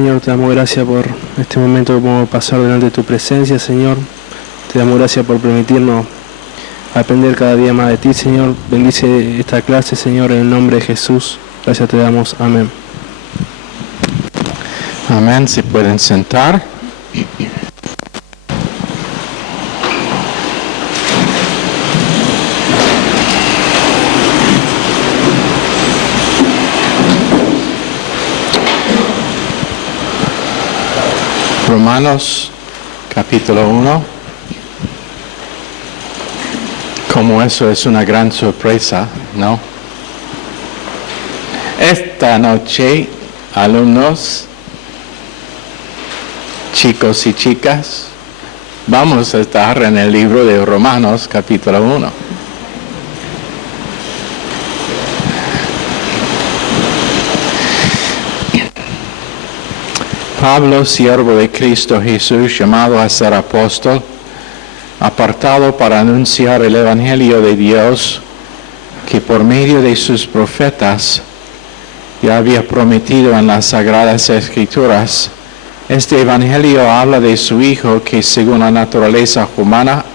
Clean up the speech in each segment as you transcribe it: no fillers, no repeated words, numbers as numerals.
Señor, te damos gracias por este momento que podemos pasar delante de tu presencia, Señor. Te damos gracias por permitirnos aprender cada día más de ti, Señor. Bendice esta clase, Señor, en el nombre de Jesús. Gracias te damos. Amén. Amén. Se pueden sentar. Romanos capítulo 1. Como eso es una gran sorpresa, ¿no? Esta noche, alumnos, chicos y chicas, vamos a estar en el libro de Romanos capítulo 1. Pablo, siervo de Cristo Jesús, llamado a ser apóstol, apartado para anunciar el Evangelio de Dios, que por medio de sus profetas ya había prometido en las Sagradas Escrituras. Este Evangelio habla de su Hijo, que según la naturaleza humana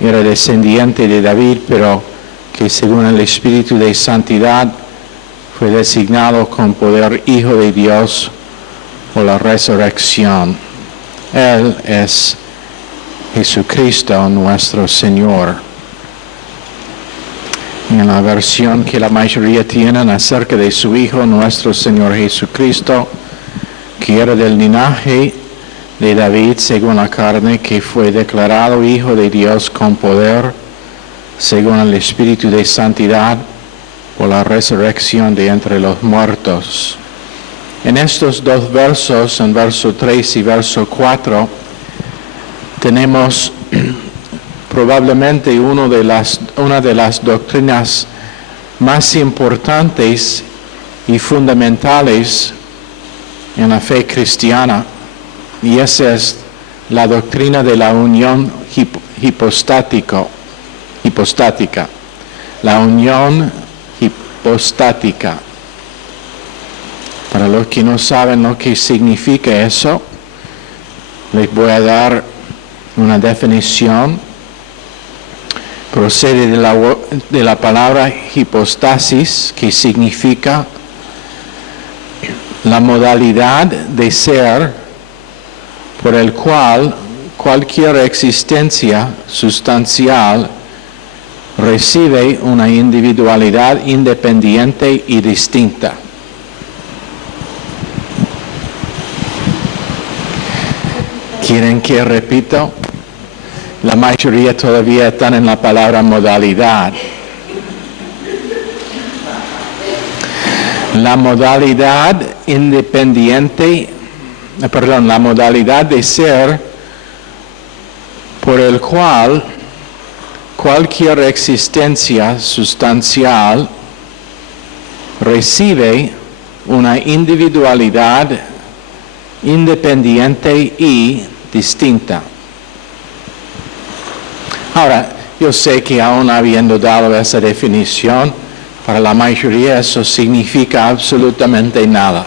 era descendiente de David, pero que según el Espíritu de Santidad fue designado con poder Hijo de Dios por la resurrección. Él es Jesucristo nuestro Señor. En la versión que la mayoría tienen acerca de su Hijo, nuestro Señor Jesucristo, que era del linaje de David según la carne, que fue declarado Hijo de Dios con poder, según el Espíritu de Santidad, por la resurrección de entre los muertos. En estos dos versos, en verso 3 y verso 4, tenemos probablemente una de las doctrinas más importantes y fundamentales en la fe cristiana, y esa es la doctrina de la unión hipostática. La unión hipostática. Para los que no saben lo que significa eso, les voy a dar una definición. Procede de la palabra hipostasis, que significa la modalidad de ser por el cual cualquier existencia sustancial recibe una individualidad independiente y distinta. ¿Quieren que repito? La mayoría todavía están en la palabra modalidad. La modalidad la modalidad de ser por el cual cualquier existencia sustancial recibe una individualidad independiente y distinta. Ahora, yo sé que aún habiendo dado esa definición, para la mayoría eso significa absolutamente nada.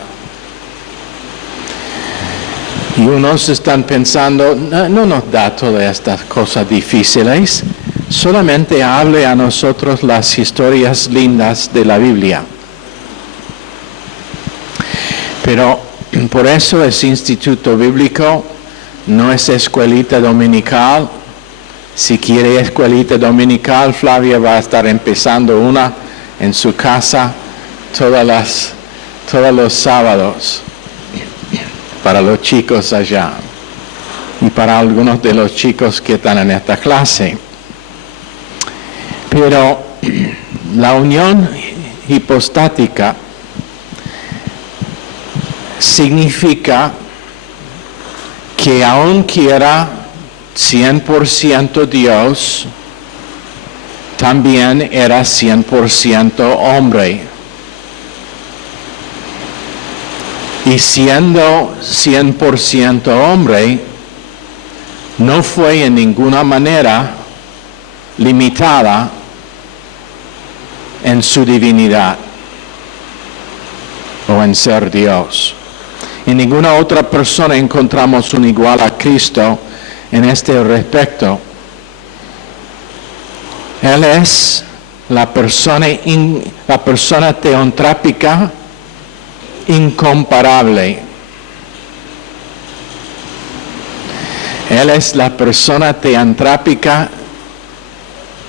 Y unos están pensando, no nos da todas estas cosas difíciles, solamente hable a nosotros las historias lindas de la Biblia. Pero por eso es instituto bíblico, no es escuelita dominical. Si quiere escuelita dominical, Flavia va a estar empezando una en su casa todos los sábados para los chicos allá y para algunos de los chicos que están en esta clase. Pero la unión hipostática significa que aunque era 100% Dios, también era 100% hombre. Y siendo 100% hombre, no fue en ninguna manera limitada en su divinidad o en ser Dios. En ninguna otra persona encontramos un igual a Cristo en este respecto. Él es la persona teontrápica incomparable. Él es la persona teontrápica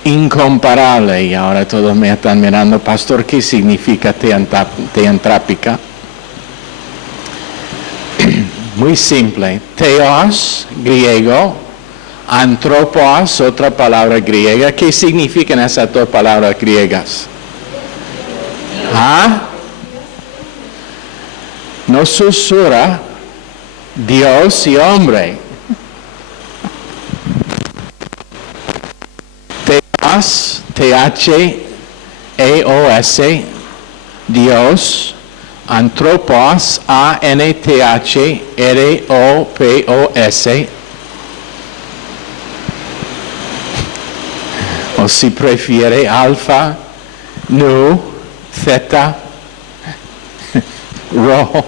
incomparable. Y ahora todos me están mirando, pastor, ¿qué significa teontrápica? Muy simple. Theos, griego. Antropos, otra palabra griega. ¿Qué significan esas dos palabras griegas? ¿Ah? No susurra. Dios y hombre. Theos, T-H-E-O-S, Dios. Antropos, A-N-T-H-R-O-P-O-S. O si prefiere, alfa, nu, zeta, rho.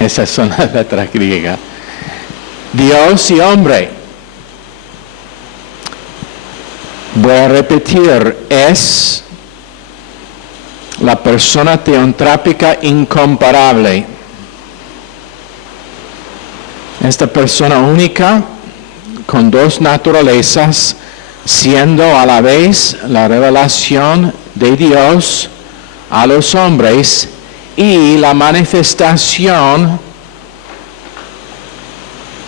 Esas son las letras griegas. Dios y hombre. Voy a repetir, es la persona teontrápica incomparable. Esta persona única, con dos naturalezas, siendo a la vez la revelación de Dios a los hombres y la manifestación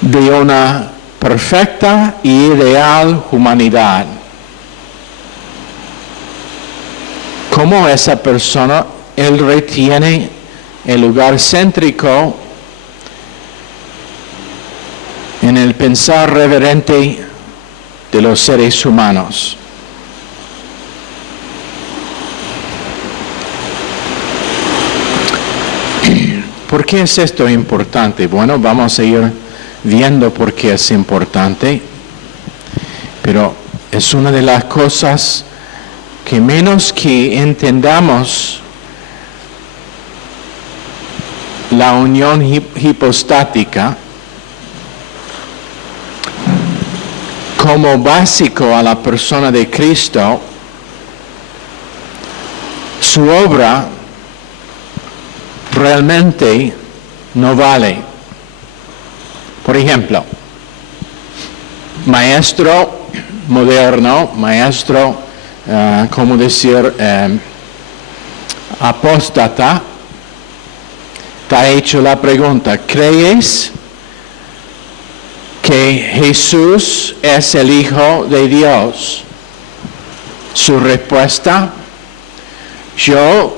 de una perfecta y ideal humanidad. Como esa persona, él retiene el lugar céntrico en el pensar reverente de los seres humanos. ¿Por qué es esto importante? Bueno, vamos a ir viendo por qué es importante, pero es una de las cosas que menos que entendamos la unión hipostática como básico a la persona de Cristo, su obra realmente no vale. Por ejemplo, maestro moderno, maestro, ¿cómo decir? Apóstata, te ha hecho la pregunta, ¿crees que Jesús es el Hijo de Dios? Su respuesta, yo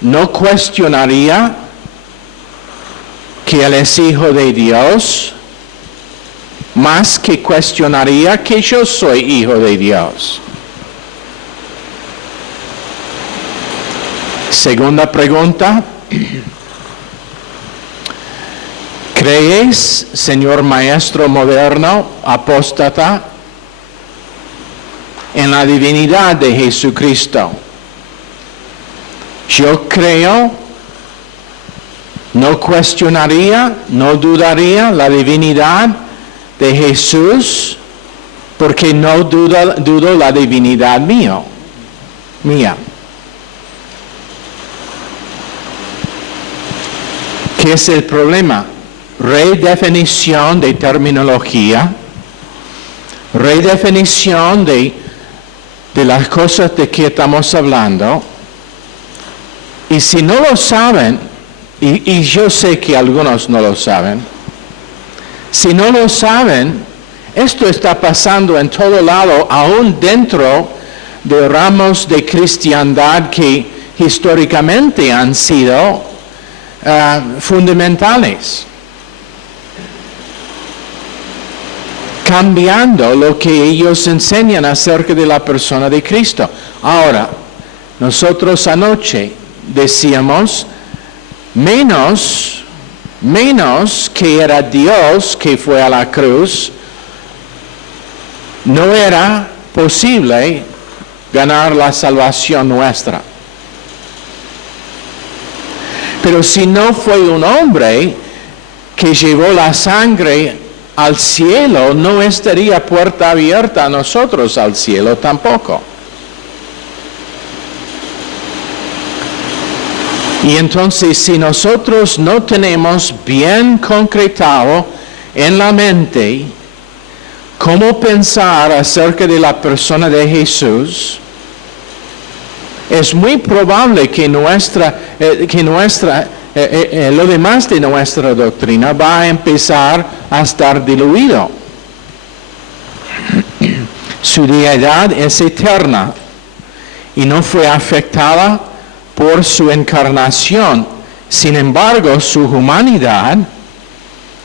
no cuestionaría que Él es Hijo de Dios, más que cuestionaría que yo soy Hijo de Dios. Segunda pregunta, ¿crees, señor maestro moderno, apóstata, en la divinidad de Jesucristo? Yo creo, no cuestionaría, no dudaría la divinidad de Jesús, porque no dudo la divinidad mía. ¿Qué es el problema? Redefinición de terminología, redefinición de las cosas de que estamos hablando. Y si no lo saben, y yo sé que algunos no lo saben, si no lo saben, esto está pasando en todo lado, aún dentro de ramos de cristiandad que históricamente han sido fundamentales, cambiando lo que ellos enseñan acerca de la persona de Cristo. Ahora, nosotros anoche decíamos, menos que era Dios que fue a la cruz, no era posible ganar la salvación nuestra. Pero si no fue un hombre que llevó la sangre al cielo, no estaría puerta abierta a nosotros al cielo tampoco. Y entonces, si nosotros no tenemos bien concretado en la mente cómo pensar acerca de la persona de Jesús, es muy probable que lo demás de nuestra doctrina va a empezar a estar diluido. Su deidad es eterna y no fue afectada por su encarnación. Sin embargo, su humanidad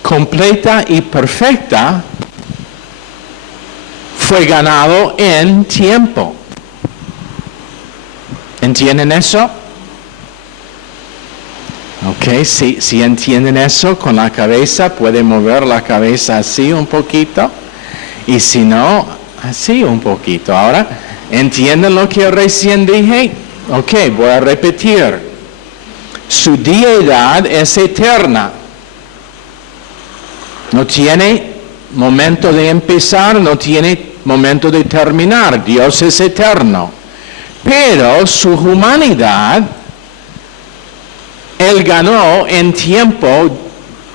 completa y perfecta fue ganado en tiempo. ¿Entienden eso? Ok, si entienden eso con la cabeza, pueden mover la cabeza así un poquito. Y si no, así un poquito. Ahora, ¿entienden lo que recién dije? Ok, voy a repetir. Su deidad es eterna. No tiene momento de empezar, no tiene momento de terminar. Dios es eterno. Pero su humanidad, Él ganó en tiempo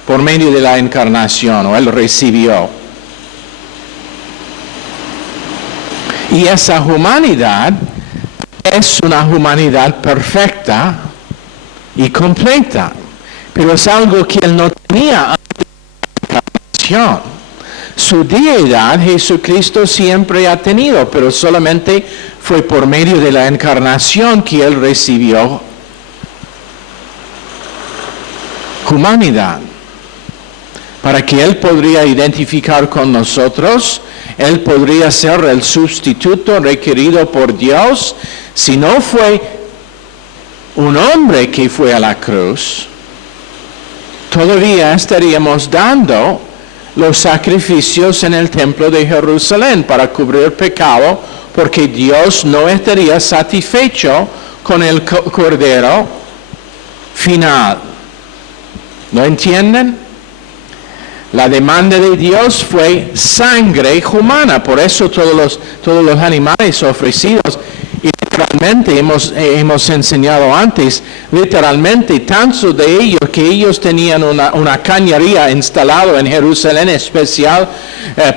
por medio de la encarnación, o Él recibió. Y esa humanidad es una humanidad perfecta y completa, pero es algo que Él no tenía antes de la encarnación. Su deidad Jesucristo siempre ha tenido, pero solamente fue por medio de la encarnación que Él recibió humanidad. Para que Él podría identificar con nosotros, Él podría ser el sustituto requerido por Dios. Si no fue un hombre que fue a la cruz, todavía estaríamos dando los sacrificios en el templo de Jerusalén para cubrir pecado, porque Dios no estaría satisfecho con el cordero final. ¿Lo entienden? La demanda de Dios fue sangre humana, por eso todos los animales ofrecidos, y literalmente hemos enseñado antes, literalmente tanto de ellos que ellos tenían una cañería instalada en Jerusalén especial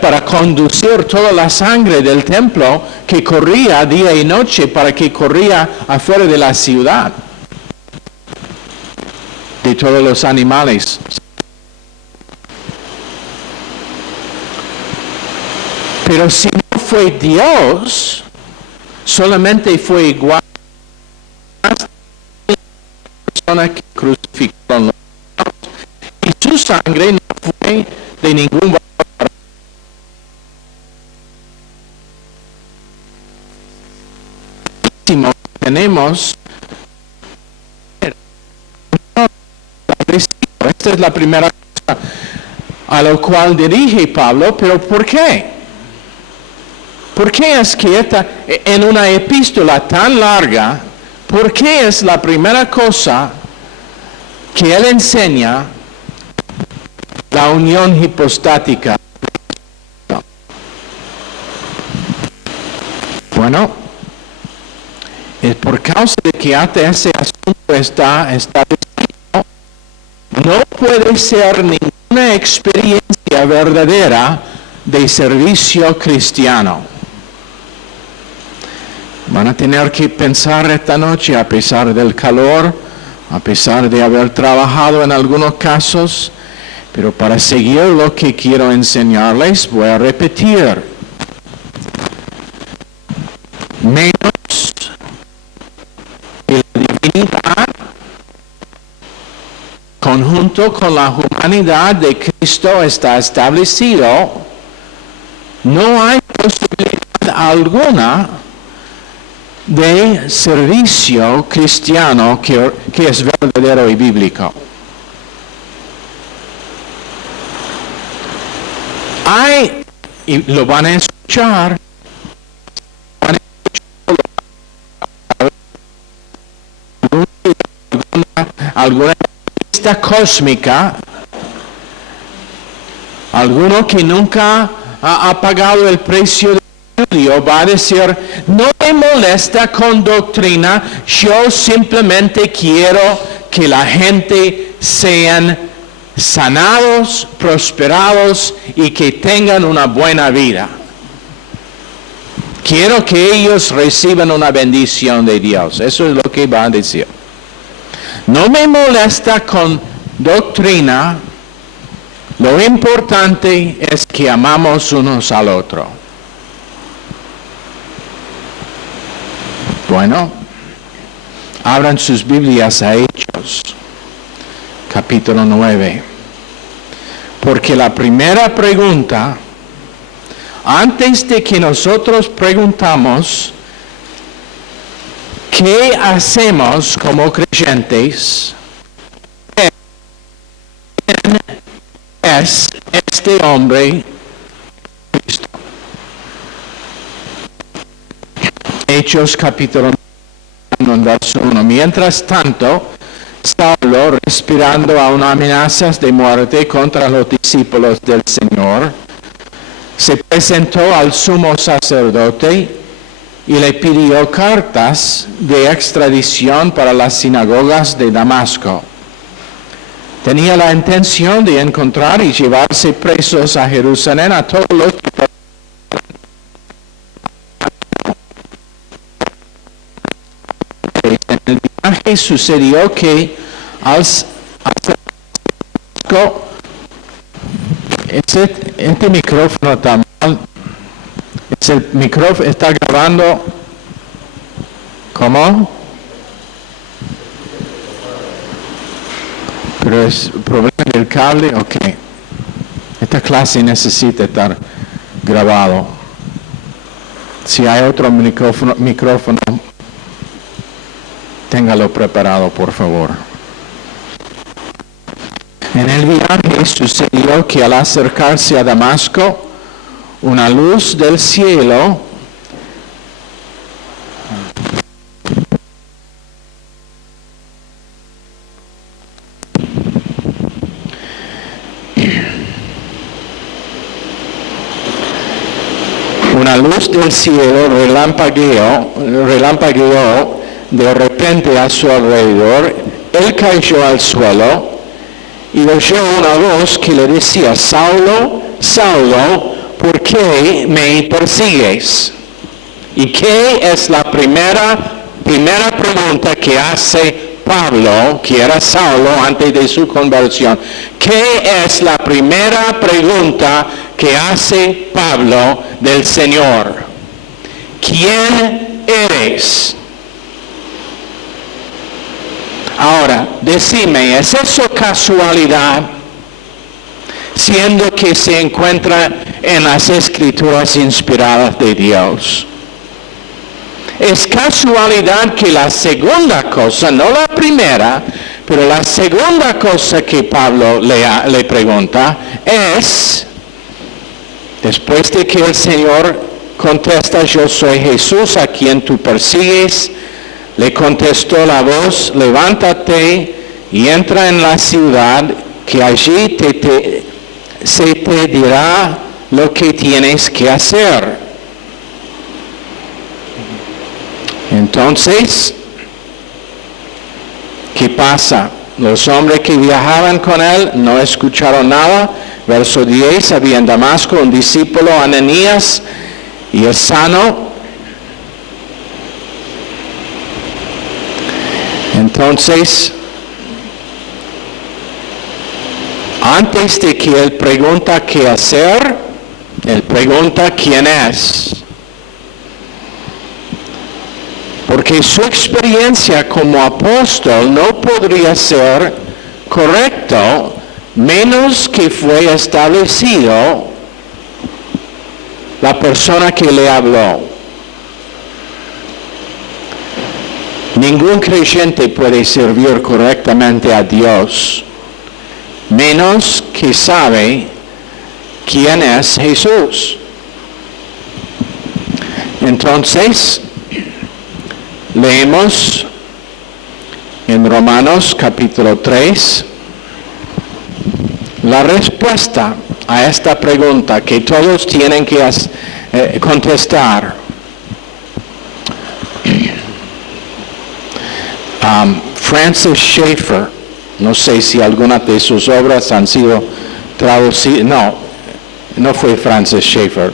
para conducir toda la sangre del templo que corría día y noche, para que corría afuera de la ciudad, de todos los animales. Pero si no fue Dios, solamente fue igual a la persona que crucificaron los otros, y su sangre no fue de ningún valor. Tenemos esta es la primera cosa a lo cual dirige Pablo, pero ¿por qué? ¿Por qué es que en una epístola tan larga, por qué es la primera cosa que él enseña la unión hipostática? Bueno, es por causa de que hasta ese asunto está descrito. No puede ser ninguna experiencia verdadera de servicio cristiano. Van a tener que pensar esta noche, a pesar del calor, a pesar de haber trabajado en algunos casos, pero para seguir lo que quiero enseñarles, voy a repetir. Menos que la divinidad, conjunto con la humanidad de Cristo está establecido, no hay posibilidad alguna de servicio cristiano que es verdadero y bíblico. Y lo van a escuchar, alguna vista cósmica, alguno que nunca ha pagado el precio del estudio va a decir, no me molesta con doctrina, yo simplemente quiero que la gente sean sanados, prosperados y que tengan una buena vida. Quiero que ellos reciban una bendición de Dios. Eso es lo que va a decir. No me molesta con doctrina. Lo importante es que amamos unos al otro. Bueno, abran sus Biblias a Hechos, capítulo 9. Porque la primera pregunta, antes de que nosotros preguntamos, ¿qué hacemos como creyentes? ¿Quién es este hombre Cristo? Hechos capítulo 1, verso 1. Mientras tanto, Saulo, respirando aún amenazas de muerte contra los discípulos del Señor, se presentó al sumo sacerdote y le pidió cartas de extradición para las sinagogas de Damasco. Tenía la intención de encontrar y llevarse presos a Jerusalén a todos los que en el viaje sucedió que este micrófono está mal. El micrófono está grabando. ¿Cómo? Pero es problema del cable. Ok. Esta clase necesita estar grabado. Si hay otro micrófono, téngalo preparado, por favor. En el viaje sucedió que al acercarse a Damasco, una luz del cielo relampagueó de repente a su alrededor. Él cayó al suelo y oyó una voz que le decía, Saulo, Saulo, ¿por qué me persigues? ¿Y qué es la primera pregunta que hace Pablo, que era Saulo antes de su conversión? ¿Qué es la primera pregunta que hace Pablo del Señor? ¿Quién eres? Ahora, decime, ¿es eso casualidad? Siendo que se encuentra en las Escrituras inspiradas de Dios. Es casualidad que la segunda cosa, no la primera, pero la segunda cosa que Pablo le pregunta es, después de que el Señor contesta, yo soy Jesús a quien tú persigues, le contestó la voz, levántate y entra en la ciudad, que allí se te dirá lo que tienes que hacer. Entonces, ¿qué pasa? Los hombres que viajaban con él no escucharon nada. Verso 10, había en Damasco un discípulo, Ananías, y es sano. Entonces, antes de que él pregunta qué hacer, él pregunta quién es. Porque su experiencia como apóstol no podría ser correcto menos que fue establecido la persona que le habló. Ningún creyente puede servir correctamente a Dios menos que sabe quién es Jesús. Entonces, leemos en Romanos capítulo 3, la respuesta a esta pregunta que todos tienen que contestar. Francis Schaeffer, no sé si algunas de sus obras han sido traducidas, no fue Francis Schaeffer.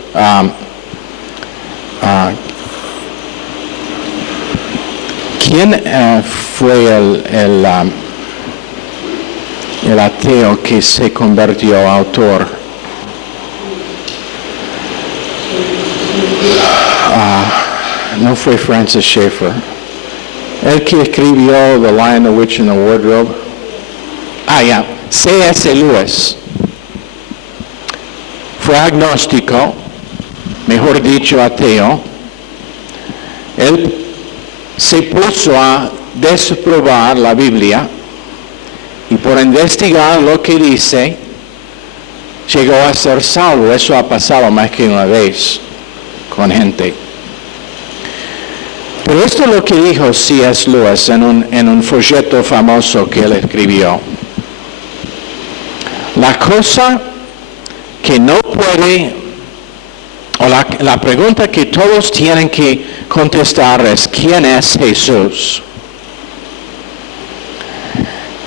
¿Quién fue el ateo que se convirtió autor? No fue Francis Schaeffer. El que escribió The Lion, the Witch and the Wardrobe. C.S. Lewis. Fue agnóstico, mejor dicho ateo. Él se puso a desaprobar la Biblia y por investigar lo que dice, llegó a ser salvo. Eso ha pasado más que una vez con gente. Pero esto es lo que dijo C.S. Lewis en un folleto famoso que él escribió. La cosa que no puede, o la pregunta que todos tienen que contestar es: ¿quién es Jesús?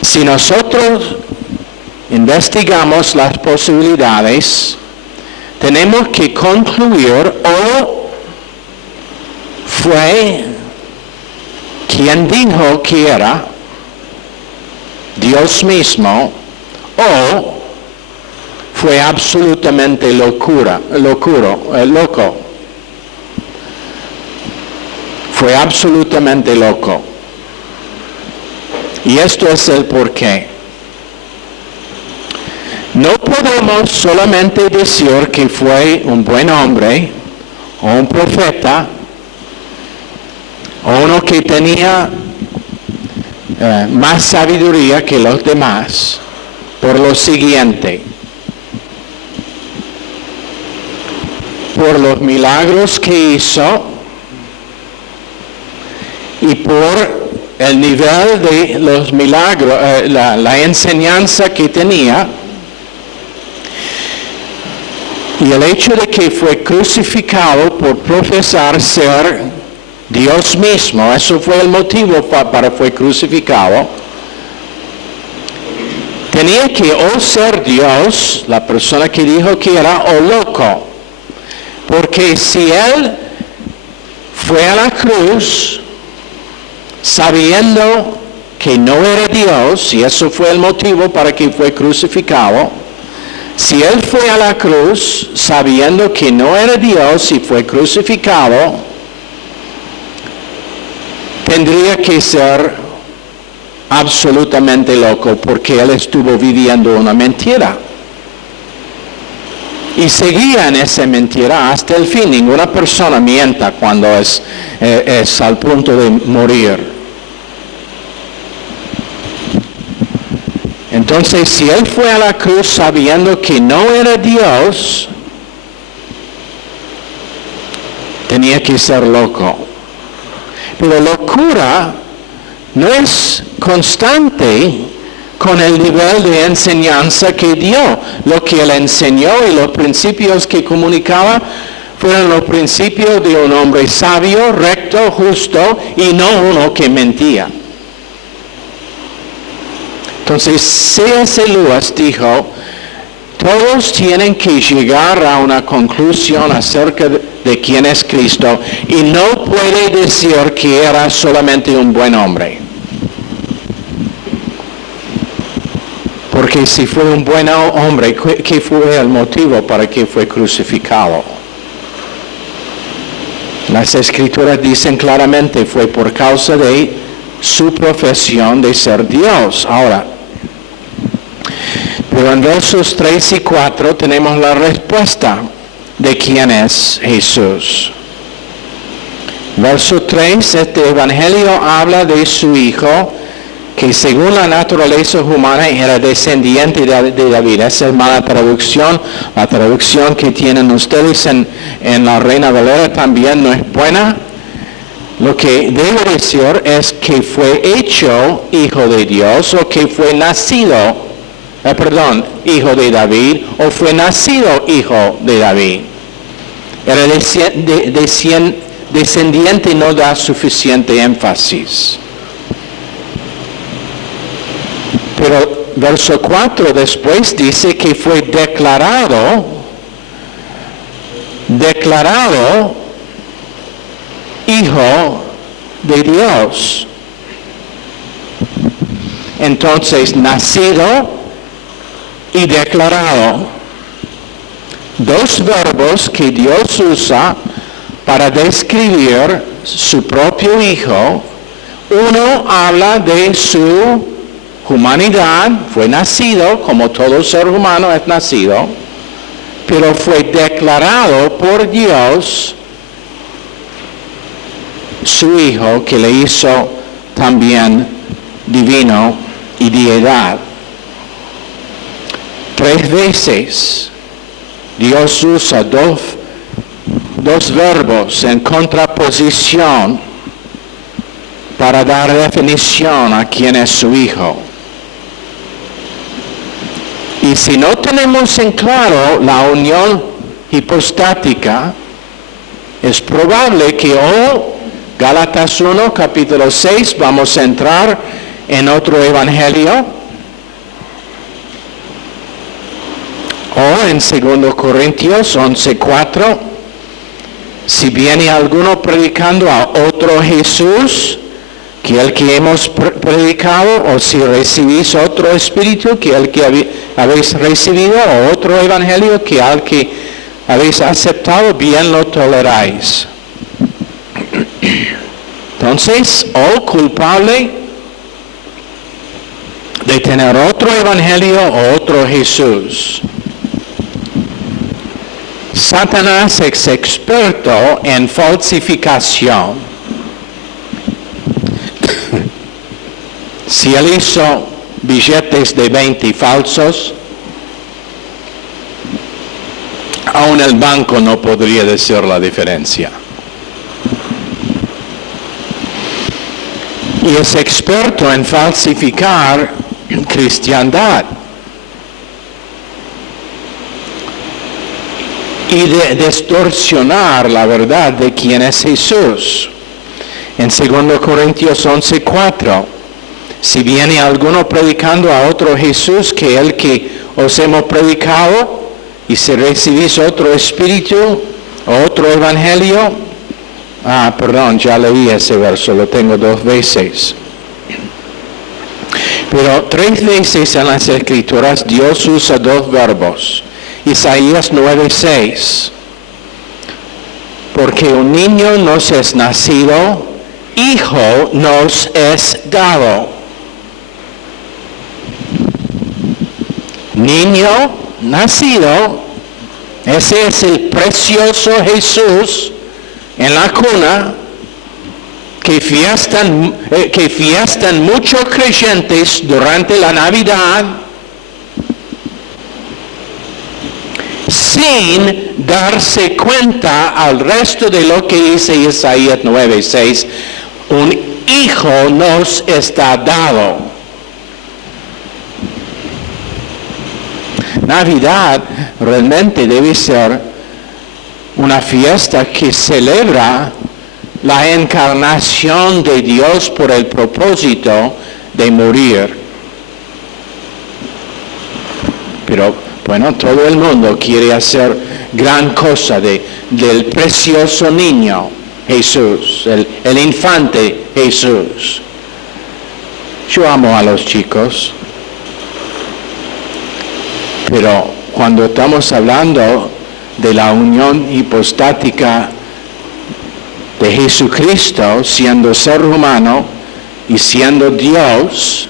Si nosotros investigamos las posibilidades, tenemos que concluir o fue quien dijo que era Dios mismo, o fue absolutamente loco. Fue absolutamente loco. Y esto es el porqué. No podemos solamente decir que fue un buen hombre o un profeta o uno que tenía más sabiduría que los demás, por lo siguiente: por los milagros que hizo y por el nivel de los milagros, la enseñanza que tenía, y el hecho de que fue crucificado por profesar ser Dios mismo. Eso fue el motivo para fue crucificado. Tenía que o ser Dios, la persona que dijo que era, o loco. Porque si él fue a la cruz sabiendo que no era Dios, y eso fue el motivo para que fue crucificado, si él fue a la cruz sabiendo que no era Dios y fue crucificado, tendría que ser absolutamente loco, porque él estuvo viviendo una mentira. Y seguía en esa mentira hasta el fin. Ninguna persona mienta cuando es al punto de morir. Entonces, si él fue a la cruz sabiendo que no era Dios, tenía que ser loco. Pero locura no es constante con el nivel de enseñanza que dio. Lo que él enseñó y los principios que comunicaba fueron los principios de un hombre sabio, recto, justo, y no uno que mentía. Entonces, C.S. Lewis dijo: todos tienen que llegar a una conclusión acerca de quién es Cristo, y no puede decir que era solamente un buen hombre. Porque si fue un buen hombre, ¿qué fue el motivo para que fue crucificado? Las Escrituras dicen claramente: fue por causa de su profesión de ser Dios. Ahora, pero en versos 3 y 4 tenemos la respuesta de quién es Jesús. Verso 3, este evangelio habla de su Hijo, que según la naturaleza humana era descendiente de David. Esa es mala traducción. La traducción que tienen ustedes en la Reina Valera también no es buena. Lo que debe decir es que fue hecho hijo de Dios o que fue nacido, hijo de David o fue nacido hijo de David. Era descendiente no da suficiente énfasis. Pero verso 4 después dice que fue declarado hijo de Dios. Entonces, nacido y declarado. Dos verbos que Dios usa para describir su propio hijo. Uno habla de su humanidad, fue nacido, como todo ser humano es nacido, pero fue declarado por Dios su hijo, que le hizo también divino y deidad. 3 veces Dios usa dos verbos en contraposición para dar definición a quién es su hijo. Y si no tenemos en claro la unión hipostática, es probable que Gálatas 1, capítulo 6, vamos a entrar en otro evangelio, o en 2 Corintios 11:4, si viene alguno predicando a otro Jesús que el que hemos predicado, o si recibís otro espíritu que el que habéis recibido, o otro evangelio que al que habéis aceptado, bien lo toleráis. Entonces, culpable de tener otro evangelio o otro Jesús. Satanás es experto en falsificación. Si él hizo billetes de 20 falsos, aún el banco no podría decir la diferencia. Y es experto en falsificar cristiandad y de distorsionar la verdad de quién es Jesús. En 2 Corintios 11:4, si viene alguno predicando a otro Jesús que el que os hemos predicado, y si recibís otro espíritu o otro evangelio, ya leí ese verso, lo tengo 2 veces. Pero 3 veces en las Escrituras Dios usa 2 verbos. Isaías 9:6. Porque un niño nos es nacido, hijo nos es dado. Niño nacido, ese es el precioso Jesús en la cuna que fiestan muchos creyentes durante la Navidad sin darse cuenta al resto de lo que dice Isaías 9:6. Un hijo nos está dado. Navidad realmente debe ser una fiesta que celebra la encarnación de Dios por el propósito de morir. Pero todo el mundo quiere hacer gran cosa del precioso niño Jesús, el infante Jesús. Yo amo a los chicos, pero cuando estamos hablando de la unión hipostática de Jesucristo, siendo ser humano y siendo Dios,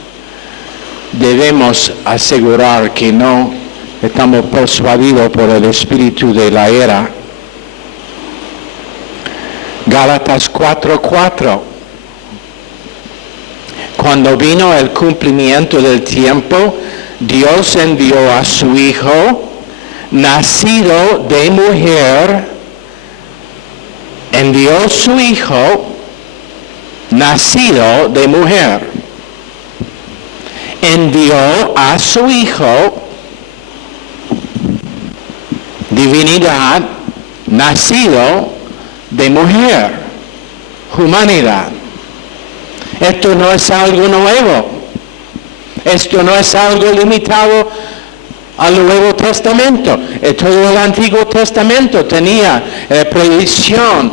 debemos asegurar que no estamos persuadidos por el espíritu de la era. Gálatas 4:4. Cuando vino el cumplimiento del tiempo, Dios envió a su Hijo, nacido de mujer, envió su Hijo nacido de mujer. Envió a su Hijo, divinidad, nacido de mujer, humanidad. Esto no es algo nuevo. Esto no es algo limitado al Nuevo Testamento. Todo el Antiguo Testamento tenía prevista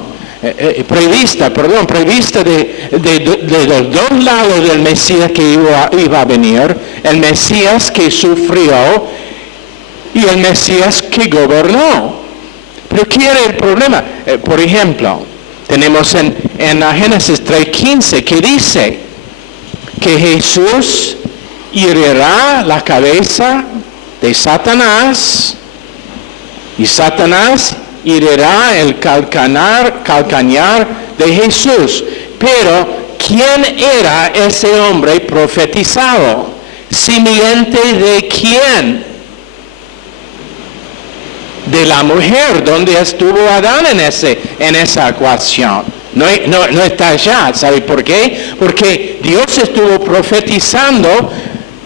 de los dos lados del Mesías que iba a venir, el Mesías que sufrió y el Mesías que gobernó. Pero ¿qué era el problema? Por ejemplo, tenemos en Génesis 3:15 que dice que Jesús herirá la cabeza de Satanás y Satanás herirá el calcañar de Jesús. Pero ¿quién era ese hombre profetizado? ¿Simiente de quién? De la mujer. ¿Dónde estuvo Adán en esa ecuación? No está allá. ¿Sabe por qué? Porque Dios estuvo profetizando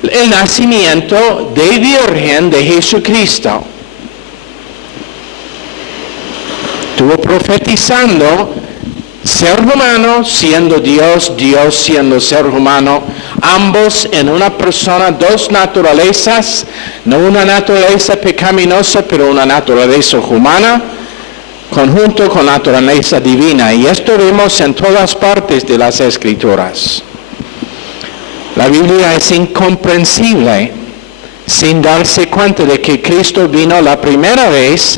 el nacimiento de virgen de Jesucristo. Estuvo profetizando ser humano siendo Dios, Dios siendo ser humano, ambos en una persona, dos naturalezas, no una naturaleza pecaminosa, pero una naturaleza humana, conjunto con naturaleza divina. Y esto vemos en todas partes de las Escrituras. La Biblia es incomprensible sin darse cuenta de que Cristo vino la primera vez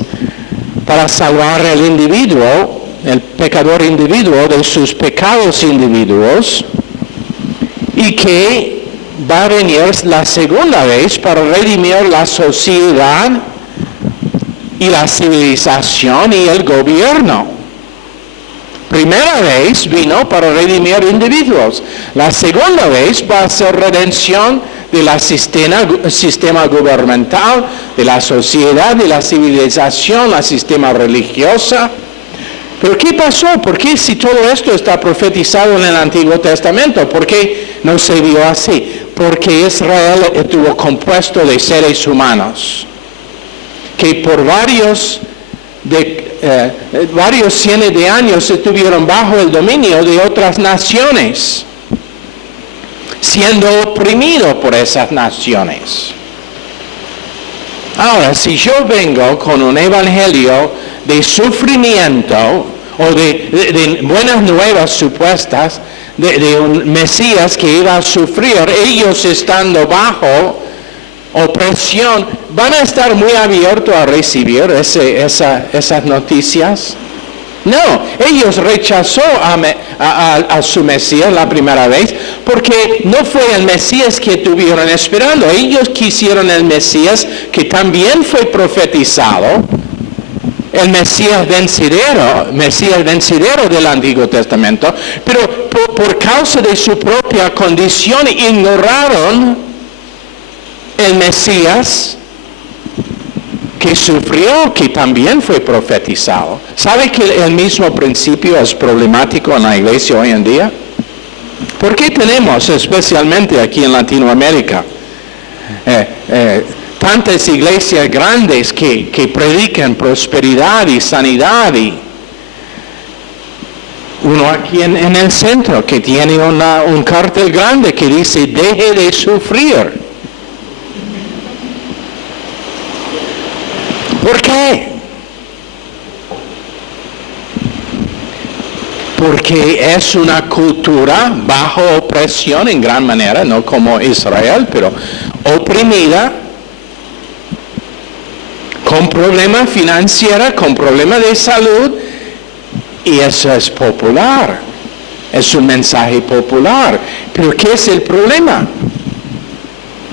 para salvar al individuo, el pecador individuo, de sus pecados individuos, y que va a venir la segunda vez para redimir la sociedad y la civilización y el gobierno. Primera vez vino para redimir individuos. La segunda vez va a ser redención del sistema gubernamental, de la sociedad, de la civilización, el sistema religioso. Pero ¿qué pasó? ¿Por qué si todo esto está profetizado en el Antiguo Testamento? ¿Por qué no se vio así? Porque Israel estuvo compuesto de seres humanos que por varios cientos de años estuvieron bajo el dominio de otras naciones, siendo oprimidos por esas naciones. Ahora, si yo vengo con un evangelio de sufrimiento o de buenas nuevas supuestas, de un Mesías que iba a sufrir, ellos estando bajo opresión, ¿van a estar muy abiertos a recibir esas noticias? No, ellos rechazó a su Mesías la primera vez porque no fue el Mesías que estuvieron esperando. Ellos quisieron el Mesías que también fue profetizado, el Mesías vencedero del Antiguo Testamento, pero por causa de su propia condición ignoraron el Mesías que sufrió, que también fue profetizado. ¿Sabe que el mismo principio es problemático en la iglesia hoy en día? ¿Por qué tenemos, especialmente aquí en Latinoamérica, tantas iglesias grandes que predican prosperidad y sanidad? Y uno aquí en el centro que tiene un cartel grande que dice, deje de sufrir. ¿Por qué? Porque es una cultura bajo opresión en gran manera, no como Israel, pero oprimida, con problemas financieros, con problemas de salud, y eso es popular. Es un mensaje popular. Pero ¿qué es el problema?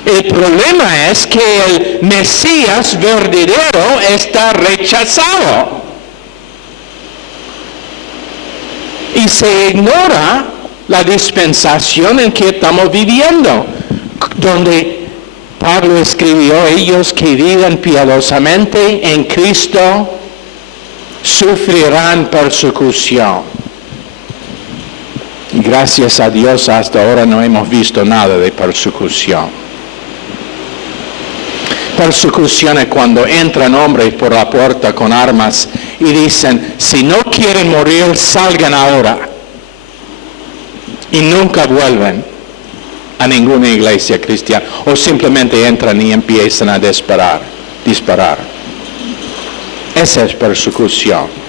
El problema es que el Mesías verdadero está rechazado. Y se ignora la dispensación en que estamos viviendo, donde Pablo escribió, ellos que viven piadosamente en Cristo sufrirán persecución. Y gracias a Dios hasta ahora no hemos visto nada de persecución. Persecución es cuando entran hombres por la puerta con armas y dicen, si no quieren morir, salgan ahora. Y nunca vuelven a ninguna iglesia cristiana. O simplemente entran y empiezan a disparar. Esa es persecución.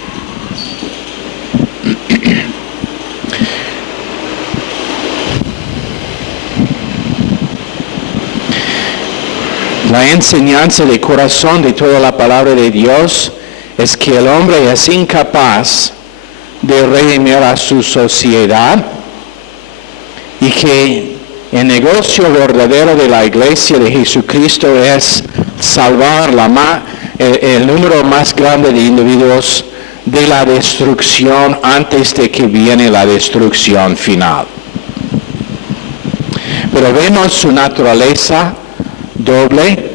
La enseñanza de corazón de toda la palabra de Dios es que el hombre es incapaz de redimir a su sociedad y que el negocio verdadero de la iglesia de Jesucristo es salvar el número más grande de individuos de la destrucción antes de que viene la destrucción final. Pero vemos su naturaleza doble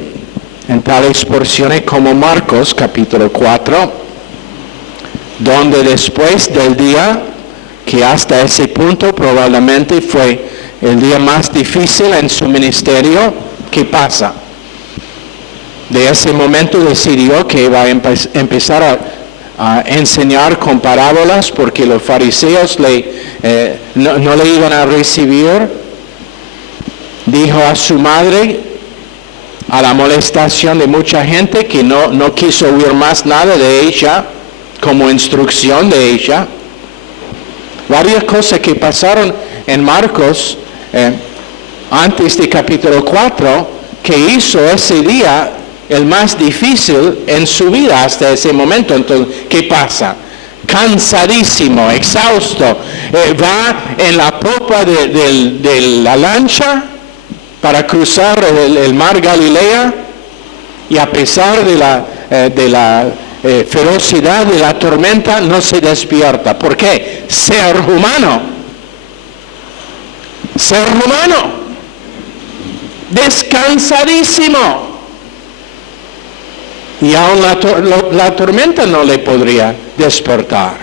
en tales porciones como Marcos capítulo 4, donde después del día que hasta ese punto probablemente fue el día más difícil en su ministerio, ¿qué pasa? De ese momento decidió que iba a empezar a enseñar con parábolas porque los fariseos no le iban a recibir. Dijo a su madre, a la molestación de mucha gente que no quiso oír más nada de ella, como instrucción de ella. Varias cosas que pasaron en Marcos antes de capítulo 4, que hizo ese día el más difícil en su vida hasta ese momento. Entonces, ¿qué pasa? Cansadísimo, exhausto, va en la popa de la lancha para cruzar el mar Galilea, y a pesar de la ferocidad de la tormenta no se despierta. ¿Por qué? Ser humano, descansadísimo. Y aún la tormenta no le podría despertar.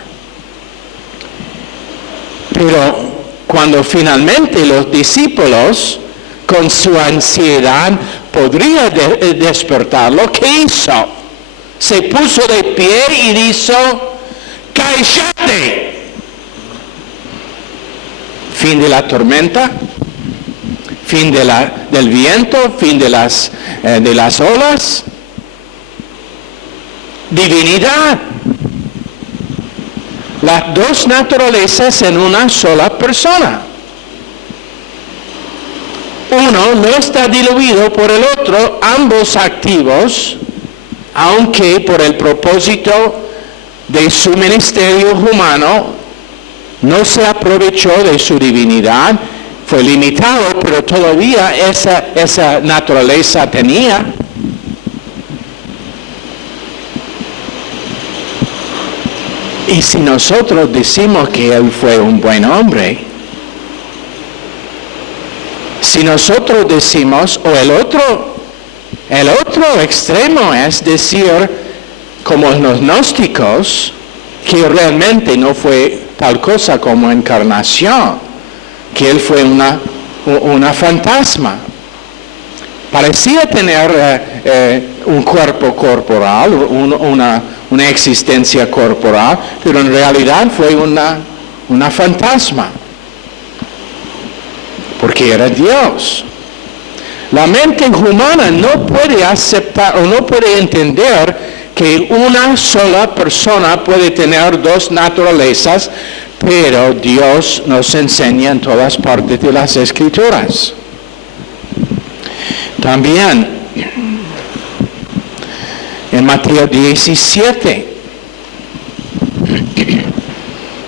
Pero cuando finalmente los discípulos, con su ansiedad, podría despertarlo, ¿qué hizo? Se puso de pie y dijo, ¡cállate! Fin de la tormenta, fin del viento, fin de las olas. Divinidad. Las dos naturalezas en una sola persona. Uno no está diluido por el otro, ambos activos, aunque por el propósito de su ministerio humano no se aprovechó de su divinidad, fue limitado, pero todavía esa naturaleza tenía. Y si nosotros decimos que él fue un buen hombre, si nosotros decimos, o el otro extremo es decir, como los gnósticos, que realmente no fue tal cosa como encarnación, que él fue una fantasma. Parecía tener un cuerpo corporal, una existencia corporal, pero en realidad fue una fantasma, porque era Dios. La mente humana no puede aceptar o no puede entender que una sola persona puede tener dos naturalezas, pero Dios nos enseña en todas partes de las Escrituras. También en Mateo 17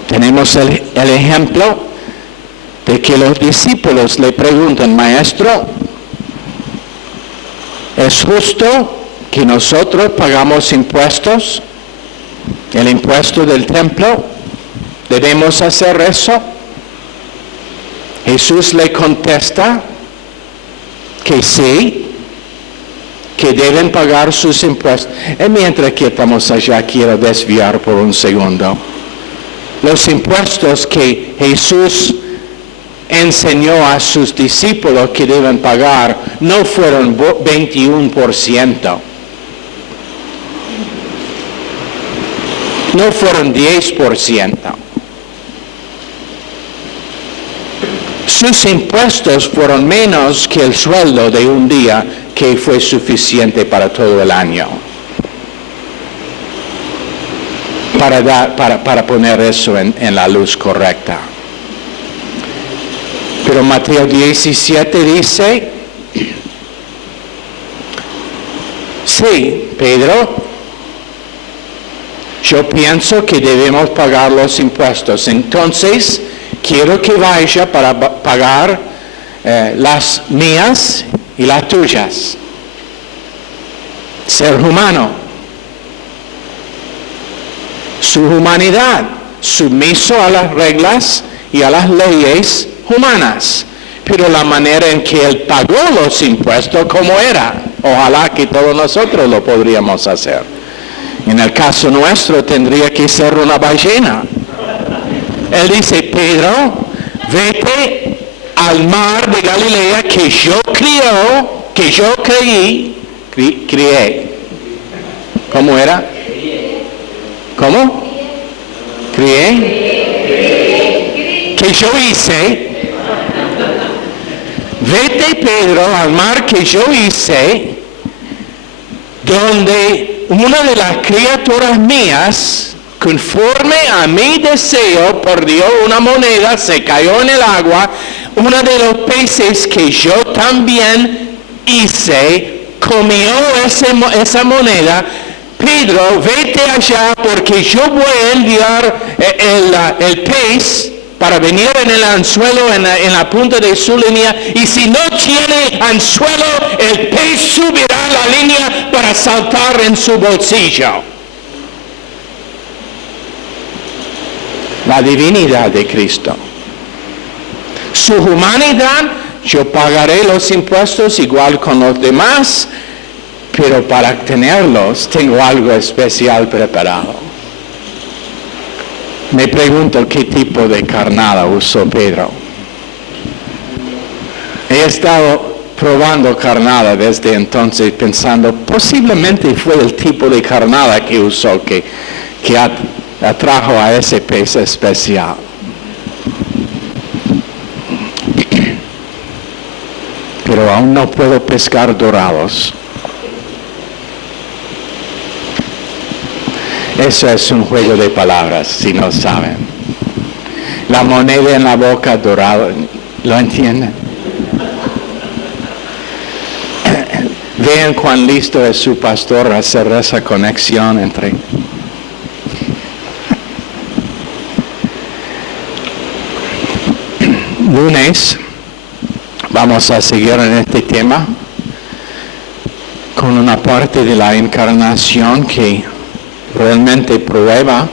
tenemos el ejemplo de que los discípulos le preguntan, Maestro, ¿es justo que nosotros pagamos impuestos? ¿El impuesto del templo? ¿Debemos hacer eso? Jesús le contesta que sí, que deben pagar sus impuestos. Y mientras que estamos allá, quiero desviar por un segundo. Los impuestos que Jesús enseñó a sus discípulos que deben pagar no fueron 21%. No fueron 10%. Sus impuestos fueron menos que el sueldo de un día, que fue suficiente para todo el año. Para poner eso en la luz correcta. Pero Mateo 17 dice, sí, Pedro, yo pienso que debemos pagar los impuestos. Entonces, quiero que vaya para pagar las mías y las tuyas. Ser humano. Su humanidad, sumiso a las reglas y a las leyes humanas. Pero la manera en que él pagó los impuestos, ¿cómo era? Ojalá que todos nosotros lo podríamos hacer. En el caso nuestro tendría que ser una ballena. Él dice, Pedro, vete al mar de Galilea que yo crié. ¿Cómo era? ¿Cómo? Crié. Que yo hice. Vete, Pedro, al mar que yo hice, donde una de las criaturas mías, conforme a mi deseo, perdió una moneda, se cayó en el agua. Uno de los peces que yo también hice, comió esa moneda. Pedro, vete allá porque yo voy a enviar el pez para venir en el anzuelo en la punta de su línea, y si no tiene anzuelo, el pez subirá la línea para saltar en su bolsillo. La divinidad de Cristo. Su humanidad, yo pagaré los impuestos igual con los demás, pero para tenerlos tengo algo especial preparado. Me pregunto qué tipo de carnada usó Pedro. He estado probando carnada desde entonces, pensando, posiblemente fue el tipo de carnada que usó que atrajo a ese pez especial. Pero aún no puedo pescar dorados. Eso es un juego de palabras, si no saben. La moneda en la boca, dorado, ¿lo entienden? Vean cuán listo es su pastor a hacer esa conexión entre... Lunes vamos a seguir en este tema con una parte de la encarnación que realmente prueba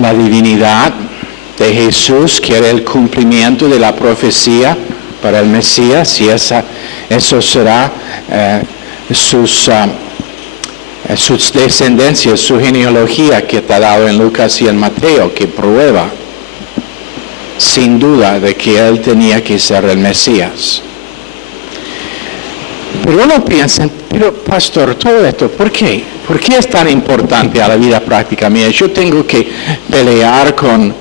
la divinidad de Jesús, que era el cumplimiento de la profecía para el Mesías, y eso será sus descendencias, su genealogía que está dado en Lucas y en Mateo, que prueba sin duda de que él tenía que ser el Mesías. Pero uno piensa, pero pastor, todo esto, ¿por qué? ¿Por qué es tan importante a la vida práctica mía? Yo tengo que pelear con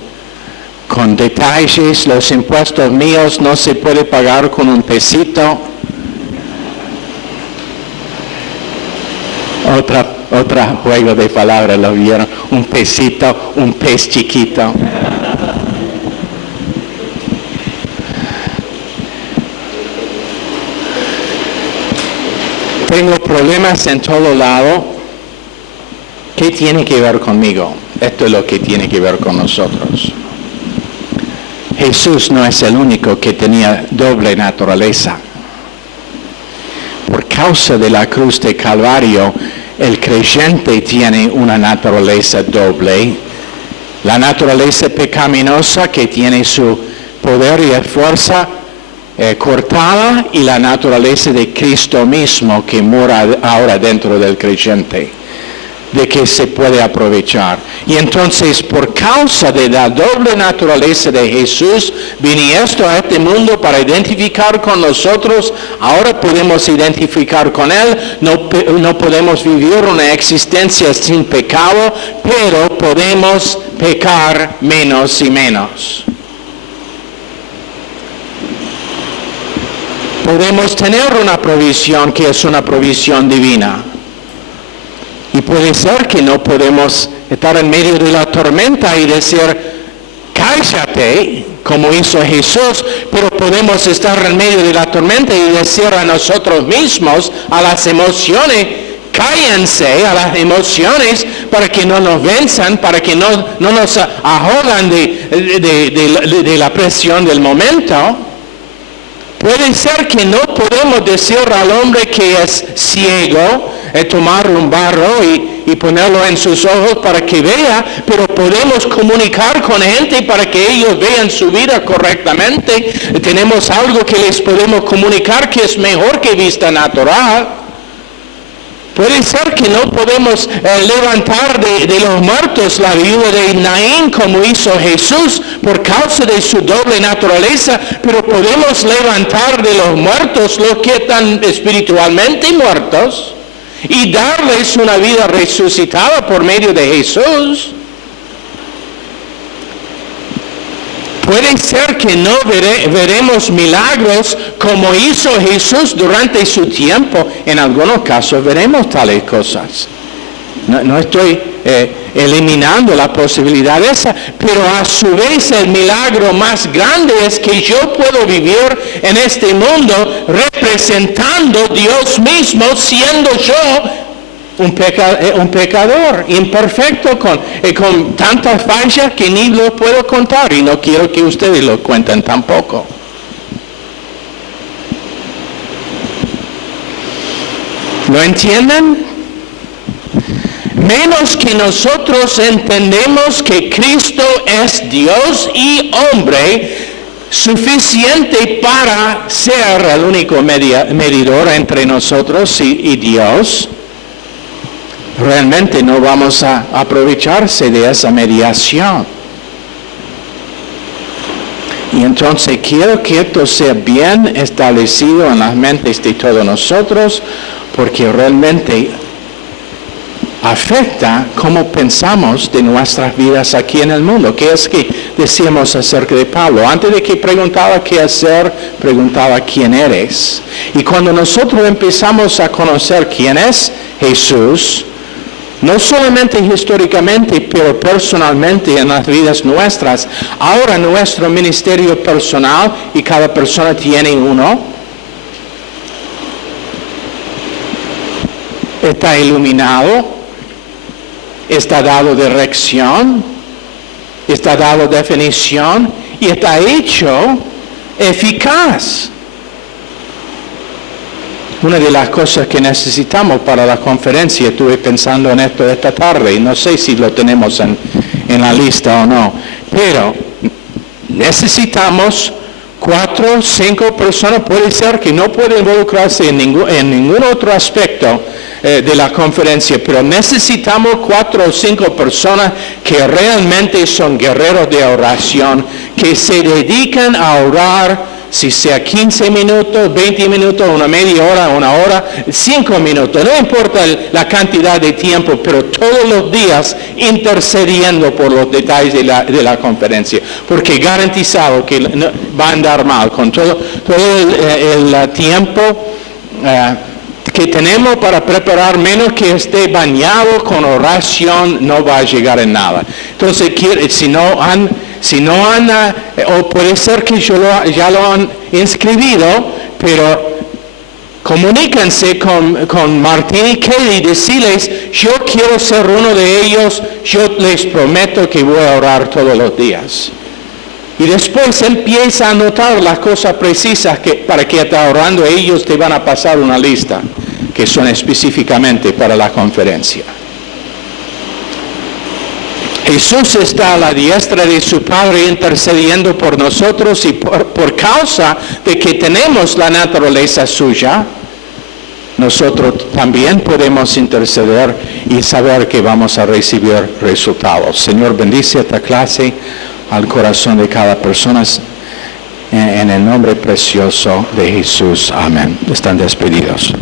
detalles, los impuestos míos no se puede pagar con un pesito. Otra juego de palabras, ¿lo vieron? Un pesito, un pez chiquito. Tengo problemas en todo lado. ¿Qué tiene que ver conmigo? Esto es lo que tiene que ver con nosotros. Jesús no es el único que tenía doble naturaleza. Por causa de la cruz de Calvario, el creyente tiene una naturaleza doble. La naturaleza pecaminosa, que tiene su poder y fuerza cortada, y la naturaleza de Cristo mismo que mora ahora dentro del creyente. de que se puede aprovechar. Y entonces, por causa de la doble naturaleza de Jesús, viniendo a este mundo para identificar con nosotros, ahora podemos identificar con Él, no podemos vivir una existencia sin pecado, pero podemos pecar menos y menos. Podemos tener una provisión que es una provisión divina. Y puede ser que no podemos estar en medio de la tormenta y decir, cállate, como hizo Jesús, pero podemos estar en medio de la tormenta y decir a nosotros mismos, a las emociones, cállense a las emociones para que no nos venzan, para que no nos ahogan de la presión del momento. Puede ser que no podemos decir al hombre que es ciego, tomar un barro y ponerlo en sus ojos para que vea, pero podemos comunicar con gente para que ellos vean su vida correctamente. Tenemos algo que les podemos comunicar que es mejor que vista natural. Puede ser que no podemos levantar de los muertos la viuda de Naín como hizo Jesús por causa de su doble naturaleza, pero podemos levantar de los muertos los que están espiritualmente muertos y darles una vida resucitada por medio de Jesús. Puede ser que no veremos milagros como hizo Jesús durante su tiempo. En algunos casos veremos tales cosas. No estoy eliminando la posibilidad esa, pero a su vez el milagro más grande es que yo puedo vivir en este mundo representando Dios mismo, siendo yo un pecador imperfecto con tantas fallas que ni lo puedo contar, y no quiero que ustedes lo cuenten tampoco. ¿Lo entienden? Menos que nosotros entendemos que Cristo es Dios y hombre, suficiente para ser el único medidor entre nosotros y Dios, realmente no vamos a aprovecharse de esa mediación. Y entonces quiero que esto sea bien establecido en las mentes de todos nosotros, porque realmente afecta cómo pensamos de nuestras vidas aquí en el mundo. ¿Qué es que decíamos acerca de Pablo? Antes de que preguntaba qué hacer, preguntaba quién eres. Y cuando nosotros empezamos a conocer quién es Jesús, no solamente históricamente, pero personalmente en las vidas nuestras, ahora nuestro ministerio personal, y cada persona tiene uno, está iluminado, está dado dirección, está dado definición y está hecho eficaz. Una de las cosas que necesitamos para la conferencia, estuve pensando en esto esta tarde y no sé si lo tenemos en la lista o no, pero necesitamos 4 o 5 personas, puede ser que no pueden involucrarse en ningún otro aspecto de la conferencia, pero necesitamos 4 o 5 personas que realmente son guerreros de oración, que se dedican a orar, si sea 15 minutos, 20 minutos, una media hora, una hora, 5 minutos, no importa la cantidad de tiempo, pero todos los días intercediendo por los detalles de la conferencia, porque garantizado que va a andar mal con todo el tiempo que tenemos para preparar, menos que esté bañado con oración, no va a llegar en nada. Entonces, si no han, o puede ser que ya lo han inscribido, pero comuníquense con Martín y Kelly y decirles, yo quiero ser uno de ellos, yo les prometo que voy a orar todos los días. Y después empieza a anotar las cosas precisas para que está orando. Ellos te van a pasar una lista que son específicamente para la conferencia. Jesús está a la diestra de su Padre intercediendo por nosotros, y por causa de que tenemos la naturaleza suya, nosotros también podemos interceder y saber que vamos a recibir resultados. Señor, bendice esta clase al corazón de cada persona en el nombre precioso de Jesús. Amén. Están despedidos.